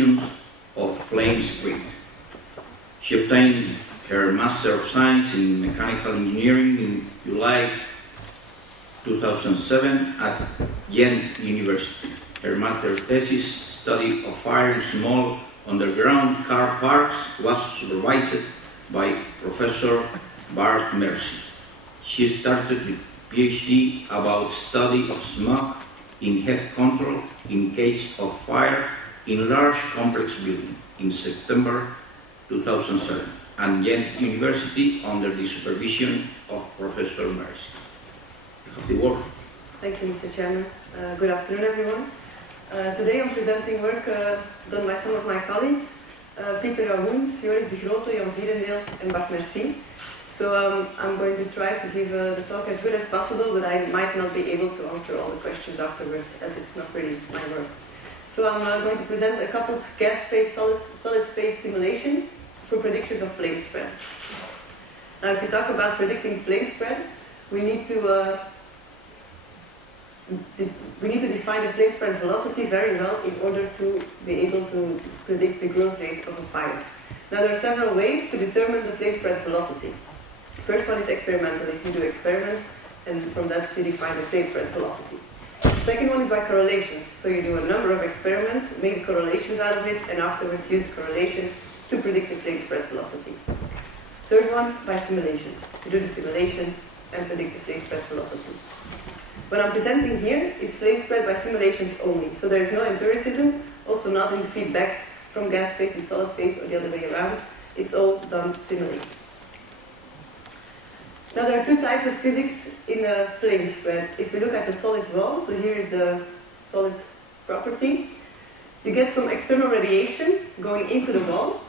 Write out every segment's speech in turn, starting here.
applications of flame spread. She obtained her Master of Science in Mechanical Engineering in July 2007 at Ghent University. Her master thesis, study of fire in small underground car parks, was supervised by Professor Bart Mercy. She started the PhD about study of smoke in heat control in case of fire in large complex building in September 2007 at Ghent University under the supervision of Professor Mercy. You have the word. Thank you, Mr. Chairman. Good afternoon, everyone. Today I'm presenting work done by some of my colleagues, Pieter Raoens, Joris de Grote, Jan Vierendeels, and Bart Mercy. So I'm going to try to give the talk as good as possible, but I might not be able to answer all the questions afterwards, as it's not really my work. So I'm going to present a coupled gas phase, solid phase simulation for predictions of flame spread. Now, if we talk about predicting flame spread, we need to define the flame spread velocity very well in order to be able to predict the growth rate of a fire. Now, there are several ways to determine the flame spread velocity. First one is experimentally. You do experiments, and from that you define the flame spread velocity. Second one is by correlations. So you do a number of experiments, make correlations out of it, and afterwards use correlation to predict the flame spread velocity. Third one, by simulations. You do the simulation and predict the flame spread velocity. What I'm presenting here is flame spread by simulations only. So there is no empiricism, also not in feedback from gas phase to solid phase or the other way around. It's all done simulation. Now there are two types of physics in a flame spread. If we look at the solid wall, so here is the solid property, you get some external radiation going into the wall,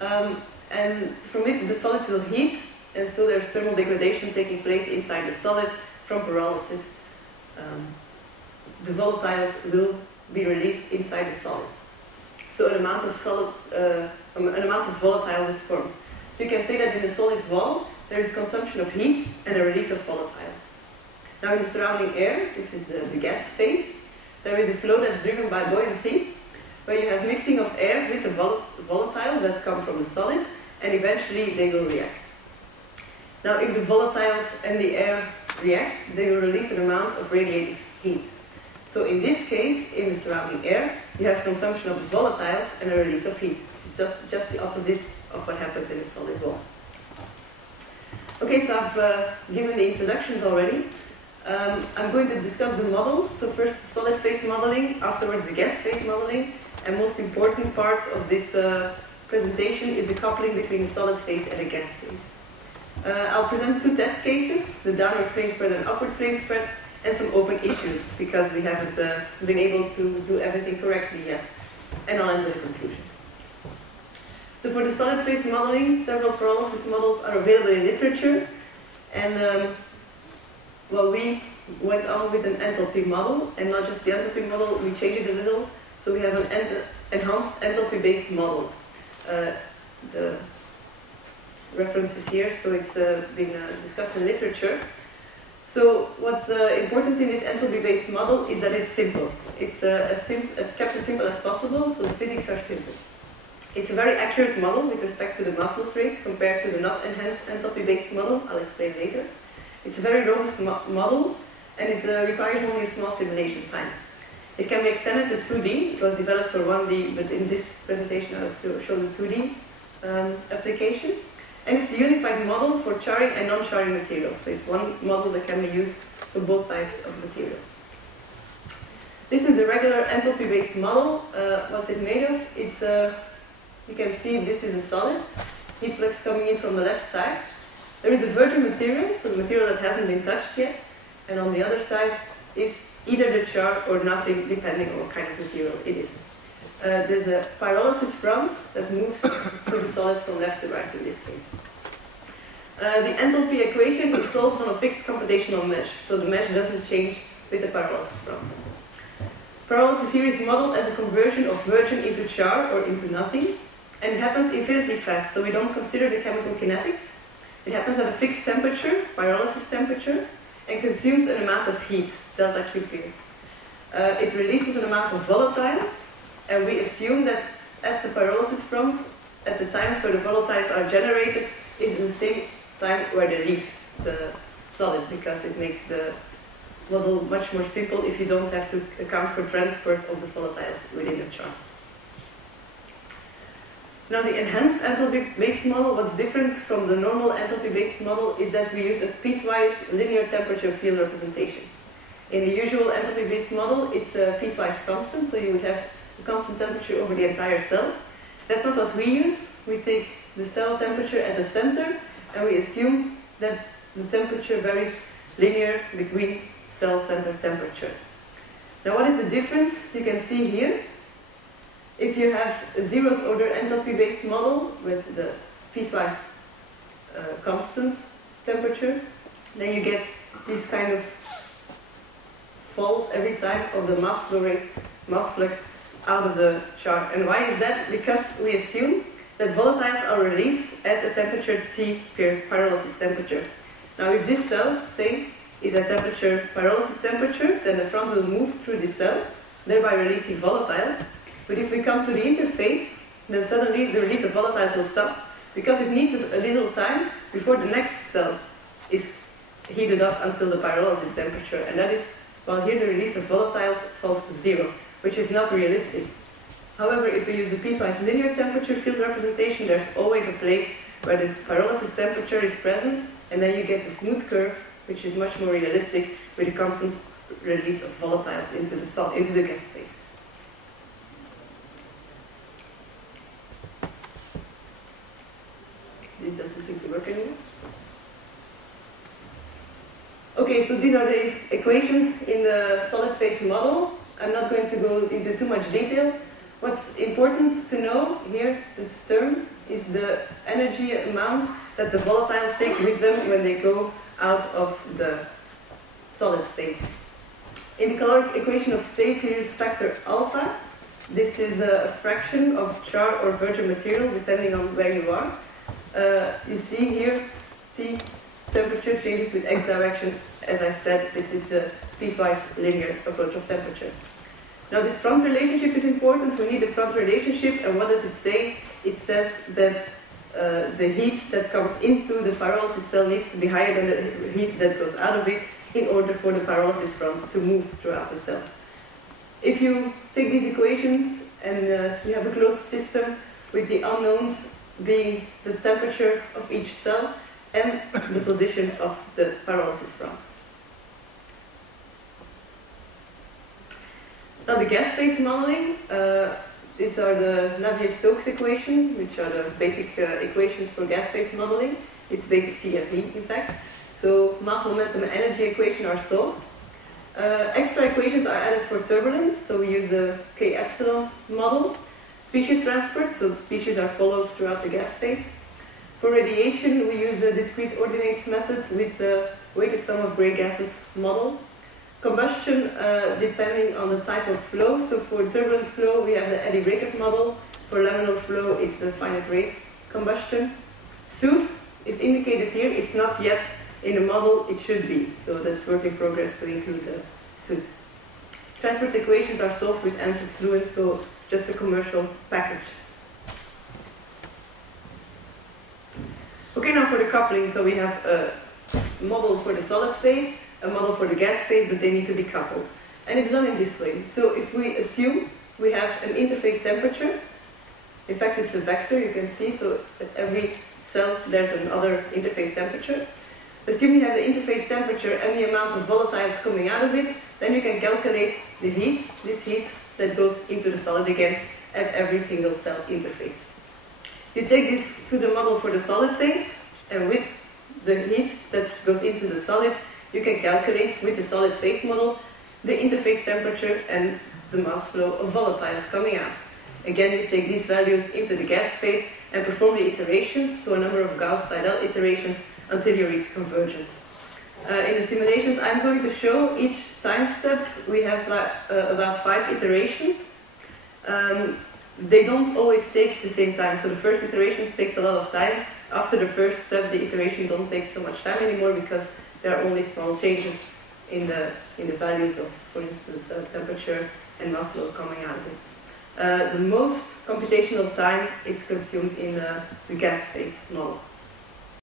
and from it the solid will heat, and so there's thermal degradation taking place inside the solid from pyrolysis. The volatiles will be released inside the solid. So an amount of volatile is formed. So you can say that in the solid wall there is consumption of heat and a release of volatiles. Now in the surrounding air, this is the gas phase, there is a flow that's driven by buoyancy, where you have mixing of air with the volatiles that come from the solid, and eventually they will react. Now if the volatiles and the air react, they will release an amount of radiative heat. So in this case, in the surrounding air, you have consumption of the volatiles and a release of heat. It's just the opposite of what happens in a solid wall. Okay, so I've given the introductions already. I'm going to discuss the models. So first the solid phase modeling, afterwards the gas phase modeling, and most important part of this presentation is the coupling between the solid phase and the gas phase. I'll present two test cases, the downward flame spread and upward flame spread, and some open issues, because we haven't been able to do everything correctly yet. And I'll end with a conclusion. So for the solid phase modeling, several pyrolysis models are available in literature, and well, we went on with an enthalpy model, and not just the enthalpy model, we changed it a little, so we have an enhanced enthalpy-based model. The reference is here, so it's been discussed in literature. So what's important in this enthalpy-based model is that it's simple. It's kept as simple as possible, so the physics are simple. It's a very accurate model with respect to the mass loss rates compared to the not enhanced enthalpy-based model. I'll explain later. It's a very robust model, and it requires only a small simulation time. It can be extended to 2D. It was developed for 1D, but in this presentation I'll still show the 2D application. And it's a unified model for charring and non-charring materials. So it's one model that can be used for both types of materials. This is the regular enthalpy-based model. What's it made of? It's you can see this is a solid, heat flux coming in from the left side. There is a virgin material, so the material that hasn't been touched yet, and on the other side is either the char or nothing, depending on what kind of material it is. There's a pyrolysis front that moves through the solid from left to right in this case. The enthalpy equation is solved on a fixed computational mesh, so the mesh doesn't change with the pyrolysis front. Pyrolysis here is modeled as a conversion of virgin into char or into nothing, and it happens infinitely fast, so we don't consider the chemical kinetics. It happens at a fixed temperature, pyrolysis temperature, and consumes an amount of heat, delta QP. It releases an amount of volatile, and we assume that at the pyrolysis front, at the times where the volatiles are generated, is the same time where they leave the solid, because it makes the model much more simple if you don't have to account for transport of the volatiles within the chart. Now the enhanced enthalpy-based model, what's different from the normal enthalpy-based model is that we use a piecewise linear temperature field representation. In the usual enthalpy-based model, it's a piecewise constant, so you would have a constant temperature over the entire cell. That's not what we use. We take the cell temperature at the center, and we assume that the temperature varies linear between cell center temperatures. Now what is the difference? You can see here. If you have a zeroth order enthalpy-based model with the piecewise constant temperature, then you get these kind of falls every time of the mass flow rate, mass flux out of the chart. And why is that? Because we assume that volatiles are released at a temperature T per pyrolysis temperature. Now if this cell, say, is at temperature pyrolysis temperature, then the front will move through the cell, thereby releasing volatiles. But if we come to the interface, then suddenly the release of volatiles will stop, because it needs a little time before the next cell is heated up until the pyrolysis temperature. And that is, while here the release of volatiles falls to 0, which is not realistic. However, if we use the piecewise linear temperature field representation, there's always a place where this pyrolysis temperature is present, and then you get the smooth curve, which is much more realistic, with a constant release of volatiles into the gas phase. This doesn't seem to work anymore. Okay, so these are the equations in the solid phase model. I'm not going to go into too much detail. What's important to know here, this term, is the energy amount that the volatiles take with them when they go out of the solid phase. In the caloric equation of states, here is factor alpha. This is a fraction of char or virgin material, depending on where you are. You see here, T temperature changes with x direction. As I said, this is the piecewise linear approach of temperature. Now this front relationship is important. We need a front relationship, and what does it say? It says that the heat that comes into the pyrolysis cell needs to be higher than the heat that goes out of it in order for the pyrolysis front to move throughout the cell. If you take these equations and you have a closed system with the unknowns being the temperature of each cell and the position of the pyrolysis front. Now the gas phase modeling, these are the Navier-Stokes equation, which are the basic equations for gas phase modeling. It's basic CFD, in fact. So mass, momentum, and energy equation are solved. Extra equations are added for turbulence, so we use the K epsilon model. Species transport, so species are followed throughout the gas phase. For radiation, we use the discrete ordinates method with the weighted sum of gray gases model. Combustion, depending on the type of flow. So for turbulent flow, we have the Eddy-Breakup model. For laminar flow, it's the finite rate combustion. Soot is indicated here. It's not yet in the model. It should be. So that's work in progress to include the soot. Transport equations are solved with ANSYS Fluent, so just a commercial package. Okay, now for the coupling. So we have a model for the solid phase, a model for the gas phase, but they need to be coupled. And it's done in this way. So if we assume we have an interface temperature, in fact it's a vector, you can see, so at every cell there's another interface temperature. Assume you have the interface temperature and the amount of volatiles coming out of it, then you can calculate the heat, this heat that goes into the solid again at every single cell interface. You take this to the model for the solid phase, and with the heat that goes into the solid, you can calculate with the solid phase model the interface temperature and the mass flow of volatiles coming out. Again, you take these values into the gas phase and perform the iterations, so a number of Gauss-Seidel iterations until you reach convergence. In the simulations I'm going to show, each time step we have about 5 iterations. They don't always take the same time, so the first iteration takes a lot of time. After the first step, the iteration don't take so much time anymore because there are only small changes in the values of, for instance, temperature and mass flow coming out of it. the most computational time is consumed in the gas phase model.